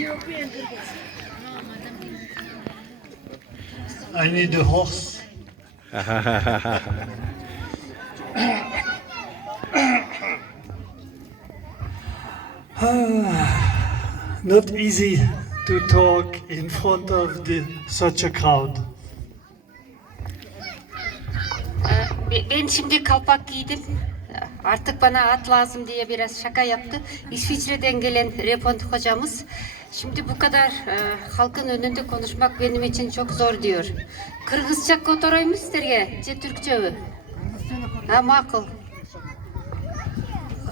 I need a horse. Not easy to talk in front of such a crowd. Ben şimdi kalpak giydim. Artık bana at lazım diye biraz şaka yaptı. İsviçre'den gelen Repond hocamız. Şimdi bu kadar halkın önünde konuşmak benim için çok zor diyor. Kırgızça kotorayım sizlerge, je Türkçe mi? Ha, makul.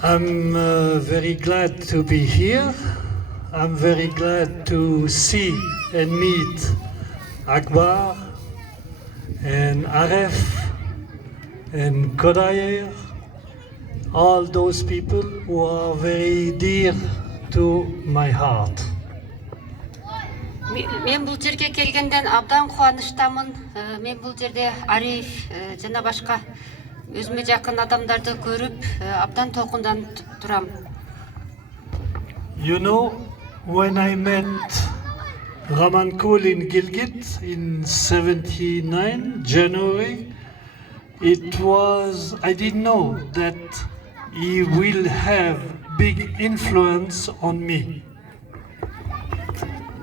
I'm very glad to be here. I'm very glad to see and meet Akbar and Aref and Kodayer, all those people who are very dear to my heart. Men бұл жерге келгенден абдан қуаныштамын. Мен бұл жерде Ариф жана башка өзүмө жакын адамдарды көрүп, абдан толкунданып турам. You know, when I met Rahmankul in Gilgit in 79 January, I didn't know that he will have big influence on me.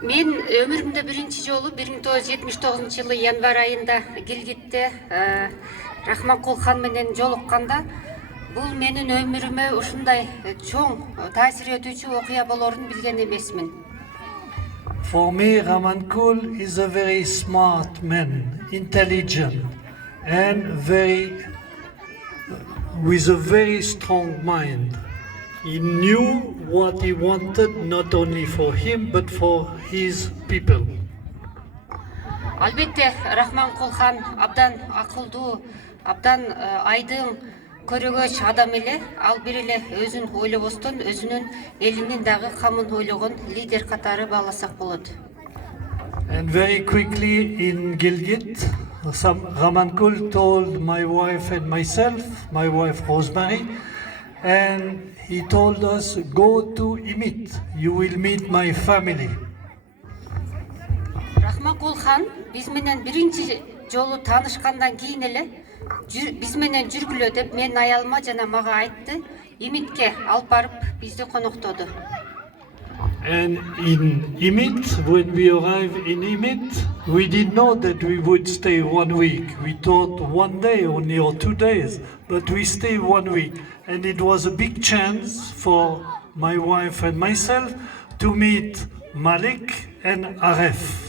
Мен өмүрүмдө биринчи жолу 1979 жылы январь айында Гилгитте Рахманкул хан менен жолукканда, бул менин өмүрүмө ушундай чоң таасир этүүчү окуя болорун билген эмесмин. For me, Rahmankul is a very smart man, intelligent, and with a very strong mind. He knew what he wanted, not only for him, but for his people. Албетте, Рахманкул хан абдан акылдуу, абдан айдың көрөгөч адам эле. Ал бир эле өзүн ойлобостон, өзүнүн элинин дагы камын ойлогон лидер катары бааласак болот. And very quickly in Gilgit, Rahmankul told my wife and myself, my wife Rosemary, and he told us, go to Imit, you will meet my family. Рахманкул хан биз менен биринчи жолу таанышкандан кийин эле биз менен жүргүлө деп менин аялыма жана мага айтты. Имитке алып барып бизди коноктоду. And in Imit, when we arrived in Imit, we didn't know that we would stay 1 week. We thought 1 day only or 2 days, but we stayed 1 week. And it was a big chance for my wife and myself to meet Malik and Aref.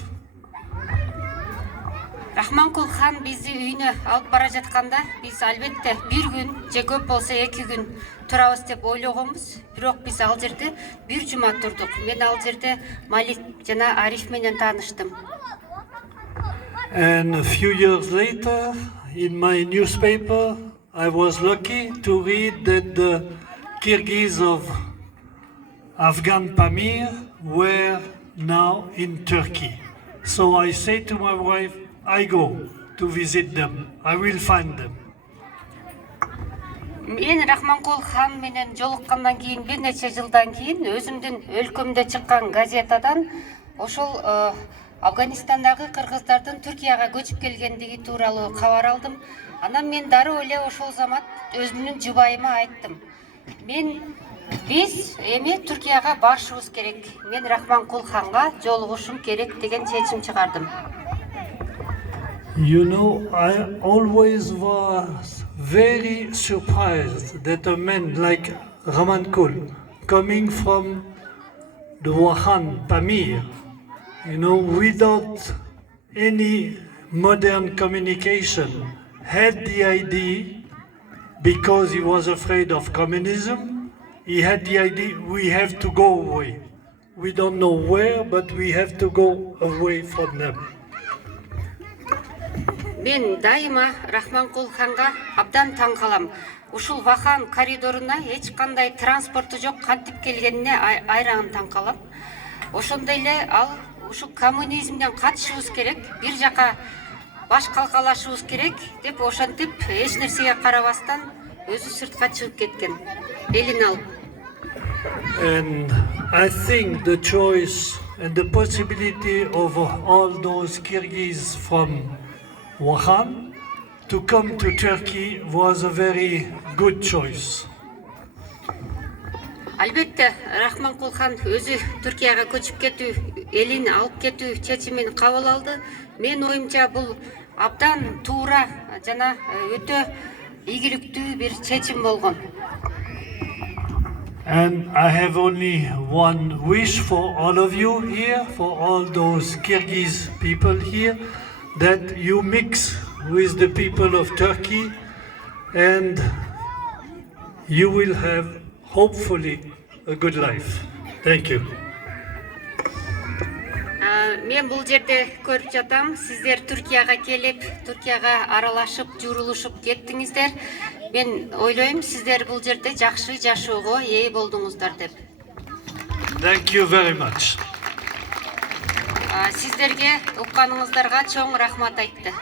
Рахманкул хан бизди үйүнө алып бара жатканда, биз албетте бир күн же көп болсо 2 күн турабыз деп ойлогонбуз. Бирок биз ал жерде бир жума турдук. Мен ал жерде Малик жана Ариф менен тааныштым. And a few years later, in my newspaper, I was lucky to read that the Kyrgyz of Afghan Pamir were now in Turkey. So I say to my wife, I go to visit them. I will find them. Мен Рахманкул хан менен жолуккандан кийин бир нече жылдан кийин өзүмдүн өлкөмдө чыккан газетадан ошол Афганистандагы кыргыздардын Түркияга көчүп келгендиги тууралуу кабар алдым. Анан мен дароо эле ошол замат өзүмдүн жубайыма айттым. Биз эми Түркияга барышыбыз керек. Мен Рахманкул ханга жолугушум керек деген чечим чыгардым. You know, I always was very surprised that a man like Rahmankul, coming from the Wahan Pamir, you know, without any modern communication, had the idea, because he was afraid of communism, he had the idea we have to go away. We don't know where, but we have to go away from them. Мен дайыма Рахманкул ханга абдан таң калам. Ушул Вахан коридоруна эч кандай транспорту жок кантип келгенине айран таң калам. Ошондой эле ал ушул коммунизмден качышыбыз керек, бир жака баш калкалашыбыз керек деп ошентип эч нерсеге карабастан өзү сыртка чыгып кеткен. Элин алып. And I think the choice and the possibility of all those Kyrgyz from Wuhan to come to Turkey was a very good choice. Албетте, Рахманкул хан өзү Түркияга көчүп кетүү, элин алып кетүү чечимин кабыл алды. Мен оюмча бул абдан туура жана өтө ийгиликтүү бир чечим болгон. And I have only one wish for all of you here, for all those Kyrgyz people here, that you mix with the people of Turkey and you will have hopefully a good life. Thank you. Мен бул жерде көрүп жатам, сиздер Түркияга келип, Түркияга аралашып, журулушуп кеттиңиздер. Мен ойлойм, сиздер бул жерде жакшы жашоого ээ болдуңуздар деп. Thank you very much. Сиздерге укканыңыздарга чоң рахмат айтты.